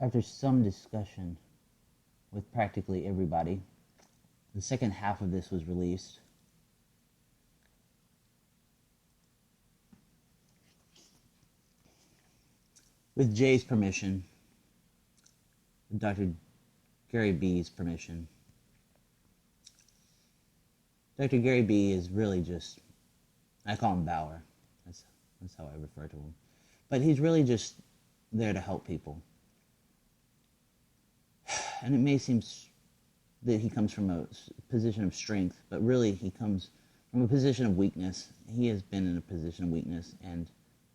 After some discussion with practically everybody, the second half of this was released. With Jay's permission, with Dr. Garry B's permission. Dr. Garry B is really just, I call him Bauer. That's how I refer to him. But he's really just there to help people. And it may seem that he comes from a position of strength, but really he comes from a position of weakness. He has been in a position of weakness, and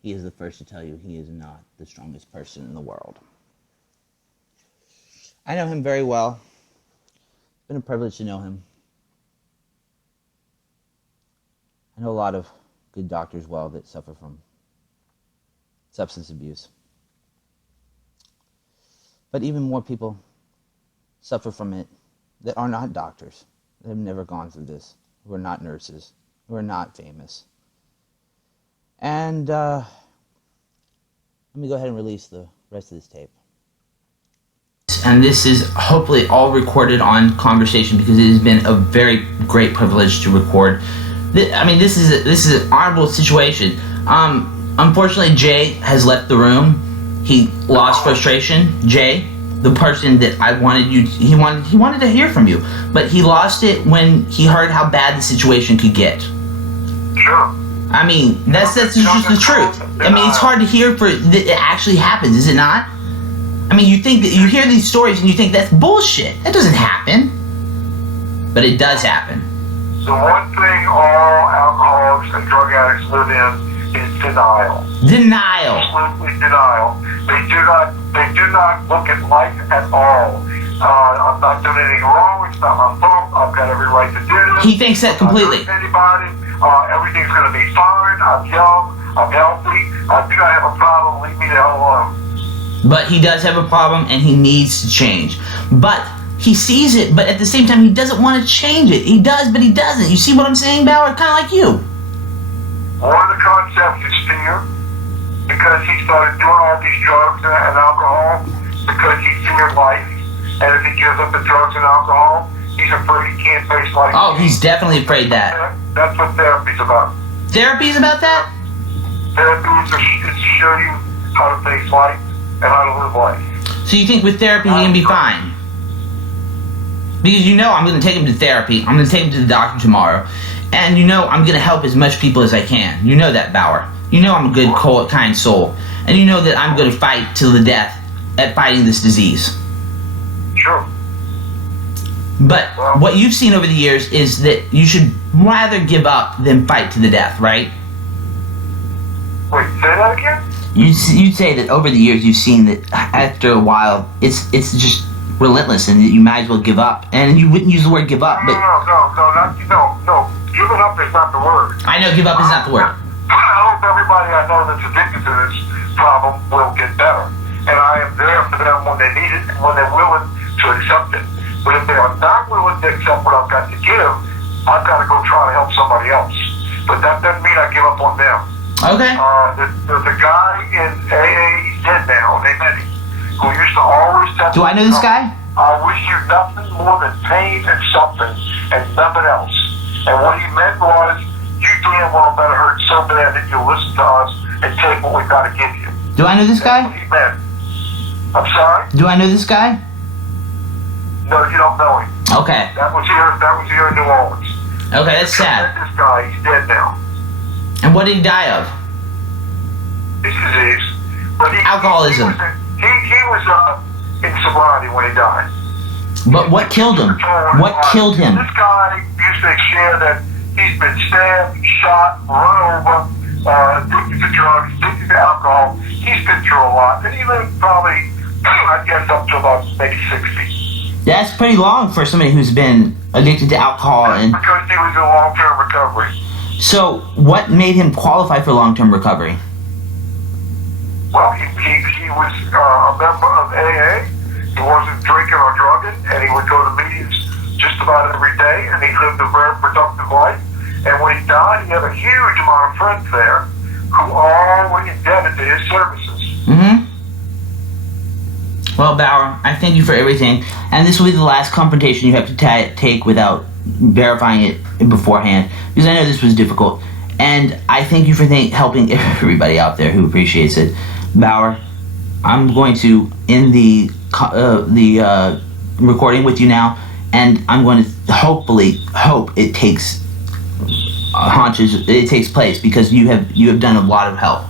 he is the first to tell you he is not the strongest person in the world. I know him very well. It's been a privilege to know him. I know a lot of good doctors well that suffer from substance abuse. But even more people suffer from it that are not doctors, that have never gone through this, who are not nurses, who are not famous. And let me go ahead and release the rest of this tape. And this is hopefully all recorded on conversation because it has been a very great privilege to record. I mean, this is an honorable situation. Unfortunately, Jay has left the room. He lost frustration. Jay, the person that I wanted you, he wanted to hear from you, but he lost it when he heard how bad the situation could get. Sure. I mean, that's just the truth. I mean, it's hard to hear for that it actually happens, is it not? I mean, you think that you hear these stories and you think that's bullshit. That doesn't happen, but it does happen. The one thing all alcoholics and drug addicts live in is denial. Denial. Absolutely denial. They do not look at life at all. I'm not doing anything wrong. It's not my fault. I've got every right to do this. He thinks that completely. Anybody. Everything's going to be fine. I'm young. I'm healthy. I do not have a problem. Leave me the hell alone. But he does have a problem and he needs to change. But he sees it, but at the same time he doesn't want to change it. He does, but he doesn't. You see what I'm saying, Bauer? Kind of like you. One of the concepts is fear, because he started doing all these drugs and alcohol because he feared life. And if he gives up the drugs and alcohol, he's afraid he can't face life. Oh, he's definitely afraid that. That's what therapy's about. Therapy's about that? Therapy is to show you how to face life and how to live life. So you think with therapy he can be fine? Because you know I'm going to take him to therapy. I'm going to take him to the doctor tomorrow. And you know I'm going to help as much people as I can. You know that, Bauer. You know I'm a good, cold, kind soul. And you know that I'm going to fight till the death at fighting this disease. Sure. But what you've seen over the years is that you should rather give up than fight to the death, right? Wait, say that again? You'd say that over the years you've seen that after a while it's just relentless and that you might as well give up. And you wouldn't use the word give up, but... No. Giving up is not the word. I know give up is not the word. I hope everybody I know that's addicted to this problem will get better. And I am there for them when they need it and when they're willing to accept it. But if they are not willing to accept what I've got to give, I've got to go try to help somebody else. But that doesn't mean I give up on them. Okay. There's a guy in AA, he's dead now, named Eddie, who used to always tell me, Do I know this guy? I wish you nothing more than pain and suffering and nothing else. And what he meant was, you damn well better hurt so bad that you'll listen to us and take what we've got to give you. Do I know this guy? That's what he meant. I'm sorry? Do I know this guy? No, you don't know him. Okay. That was here in New Orleans. Okay, that's I met sad. this guy, he's dead now. And what did he die of? His disease. But Alcoholism. He was in sobriety when he died. But what killed him? What killed him? This guy used to share that he's been stabbed, shot, run over, addicted to drugs, addicted to alcohol. He's been through a lot. And he lived probably, I guess, up to about maybe 60. That's pretty long for somebody who's been addicted to alcohol. And Because he was in long-term recovery. so what made him qualify for long-term recovery? Well, he was a member of AA. He wasn't drinking or drugging, and he would go to meetings just about every day, and he lived a very productive life. And when he died, he had a huge amount of friends there who all were indebted to his services. Mm-hmm. Well, Bauer, I thank you for everything, and this will be the last confrontation you have to take without verifying it beforehand, because I know this was difficult, and I thank you for helping everybody out there who appreciates it. Bauer, I'm going to end the recording with you now, and I'm going to hope it takes it takes place, because you have done a lot of help.